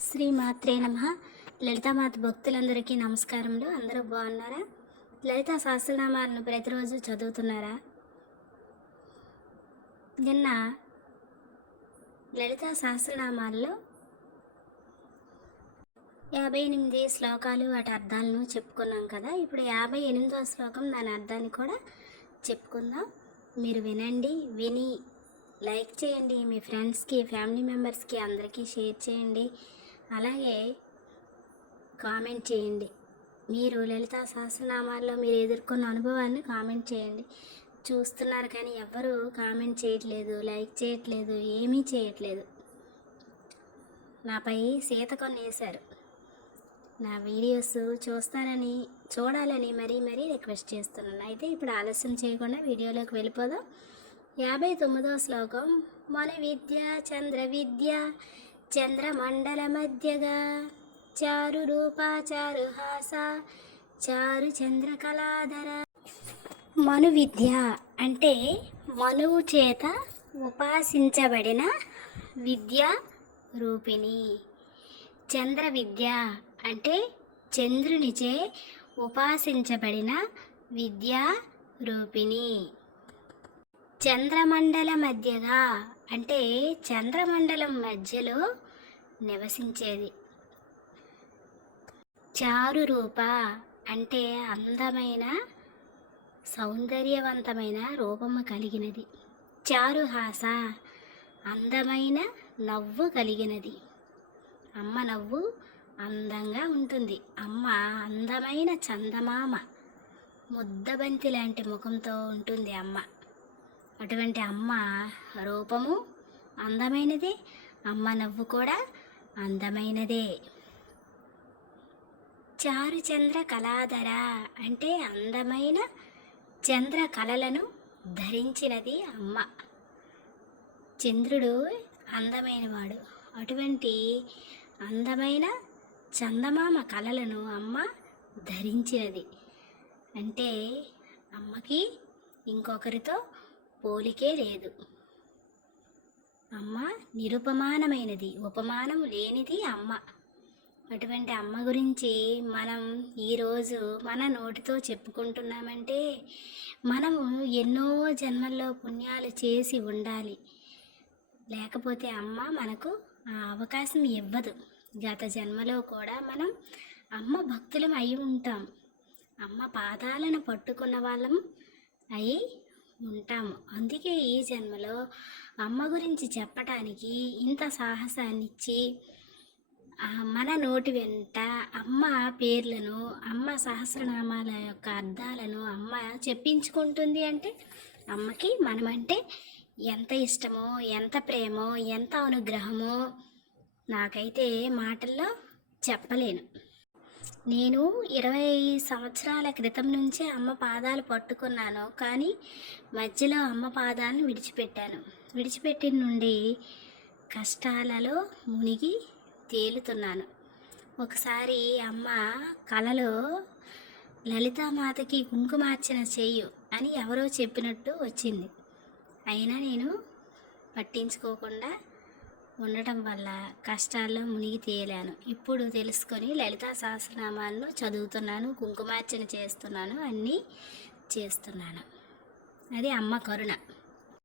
శ్రీ మాత్రే నమ. లలితామాత భక్తులందరికీ నమస్కారములు. అందరూ బాగున్నారా? లలిత సహస్రనామాలను ప్రతిరోజు చదువుతున్నారా? నిన్న లలిత సహస్రనామాల్లో యాభై ఎనిమిది శ్లోకాలు వాటి అర్థాలను చెప్పుకున్నాం కదా. ఇప్పుడు యాభై ఎనిమిదో శ్లోకం దాని అర్థాన్ని కూడా చెప్పుకుందాం. మీరు వినండి విని లైక్ చేయండి. మీ ఫ్రెండ్స్కి ఫ్యామిలీ మెంబర్స్కి అందరికీ షేర్ చేయండి. అలాగే కామెంట్ చేయండి. మీరు లలితా సహస్రనామాల్లో మీరు ఎదుర్కొన్న అనుభవాన్ని కామెంట్ చేయండి. చూస్తున్నారు కానీ ఎవ్వరూ కామెంట్ చేయట్లేదు లైక్ చేయట్లేదు ఏమీ చేయట్లేదు. నాపై సీత కొన్ని వేశారు. నా వీడియోస్ చూస్తానని చూడాలని మరీ మరీ రిక్వెస్ట్ చేస్తున్నాను. అయితే ఇప్పుడు ఆలస్యం చేయకుండా వీడియోలోకి వెళ్ళిపోదాం. యాభై తొమ్మిదో శ్లోకం. మన విద్య చంద్ర విద్య చంద్రమండల మధ్యగా చారు రూపా చారు హాస చారు చంద్రకళాధర. మను విద్య అంటే మనువు చేత ఉపాసించబడిన విద్య రూపిణి. చంద్ర విద్య అంటే చంద్రునిచే ఉపాసించబడిన విద్యా రూపిణి. చంద్రమండల మధ్యగా అంటే చంద్రమండలం మధ్యలో నివసించేది. చారు రూప అంటే అందమైన సౌందర్యవంతమైన రూపము కలిగినది. చారుహాస అందమైన నవ్వు కలిగినది. అమ్మ నవ్వు అందంగా ఉంటుంది. అమ్మ అందమైన చందమామ ముద్దబంతి లాంటి ముఖంతో ఉంటుంది అమ్మ. అటువంటి అమ్మ రూపము అందమైనదే అమ్మ నవ్వు కూడా అందమైనదే. చారు చంద్ర కళాధర అంటే అందమైన చంద్ర కళలను ధరించినది అమ్మ. చంద్రుడు అందమైనవాడు. అటువంటి అందమైన చందమామ కళలను అమ్మ ధరించినది. అంటే అమ్మకి ఇంకొకరితో పోలికే లేదు. అమ్మ నిరుపమానమైనది. ఉపమానం లేనిది అమ్మ. అటువంటి అమ్మ గురించి మనం ఈరోజు మన నోటితో చెప్పుకుంటున్నామంటే మనము ఎన్నో జన్మల్లో పుణ్యాలు చేసి ఉండాలి. లేకపోతే అమ్మ మనకు ఆ అవకాశం ఇవ్వదు. గత జన్మలో కూడా మనం అమ్మ భక్తులం అయి ఉంటాం. అమ్మ పాదాలను పట్టుకున్న వాళ్ళం అయి ఉంటాము. అందుకే ఈ జన్మలో అమ్మ గురించి చెప్పటానికి ఇంత సాహసాన్నిచ్చి మన నోటి వెంట అమ్మ పేర్లను అమ్మ సహస్రనామాల యొక్క అర్థాలను అమ్మ చెప్పించుకుంటుంది అంటే అమ్మకి మనమంటే ఎంత ఇష్టమో ఎంత ప్రేమో ఎంత అనుగ్రహమో నాకైతే మాటల్లో చెప్పలేను. నేను ఇరవై సంవత్సరాల క్రితం నుంచే అమ్మ పాదాలు పట్టుకున్నాను. కానీ మధ్యలో అమ్మ పాదాలను విడిచిపెట్టాను. విడిచిపెట్టిన నుండి కష్టాలలో మునిగి తేలుతున్నాను. ఒకసారి అమ్మ కలలో లలితామాతకి కుంకుమార్చన చేయు అని ఎవరో చెప్పినట్టు వచ్చింది. అయినా నేను పట్టించుకోకుండా ఉండటం వల్ల కష్టాల్లో మునిగి తేలాను ఇప్పుడు తెలుసుకొని లలితా సహస్రనామాలను చదువుతున్నాను కుంకుమార్చన చేస్తున్నాను అన్నీ చేస్తున్నాను. అది అమ్మ కరుణ.